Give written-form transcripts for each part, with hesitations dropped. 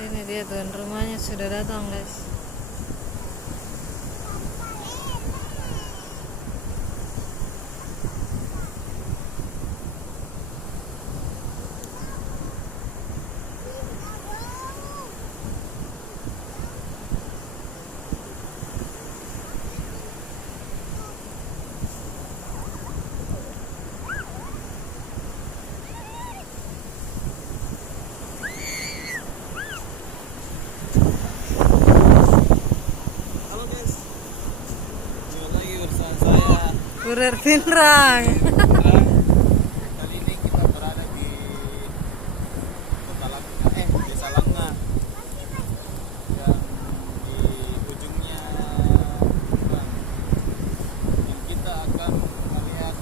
Ini dia tuan rumahnya sudah datang guys. Kurir Pinrang. Kali ini kita berada di Kota Langga, Desa Langga, yang di ujungnya Pinrang. Dan kita akan melihat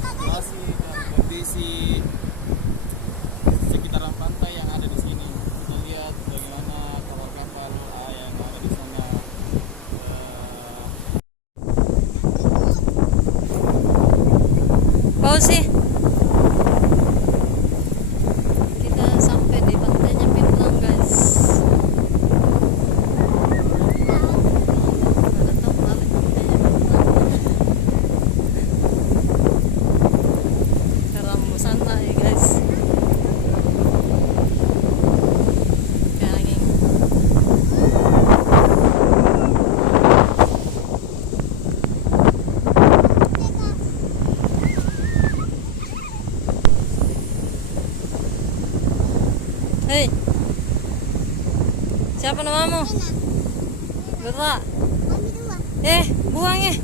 situasi dan kondisi sekitaran pantai yang ada di sini. Kita lihat bagaimana kapal-kapal yang ada di sana. Sih kita sampai di pantainya Pinrang guys. Datang balik pantainya Pinrang. Kerambu santai guys. Angin. Hei, siapa namamu? Berak. Buang ya.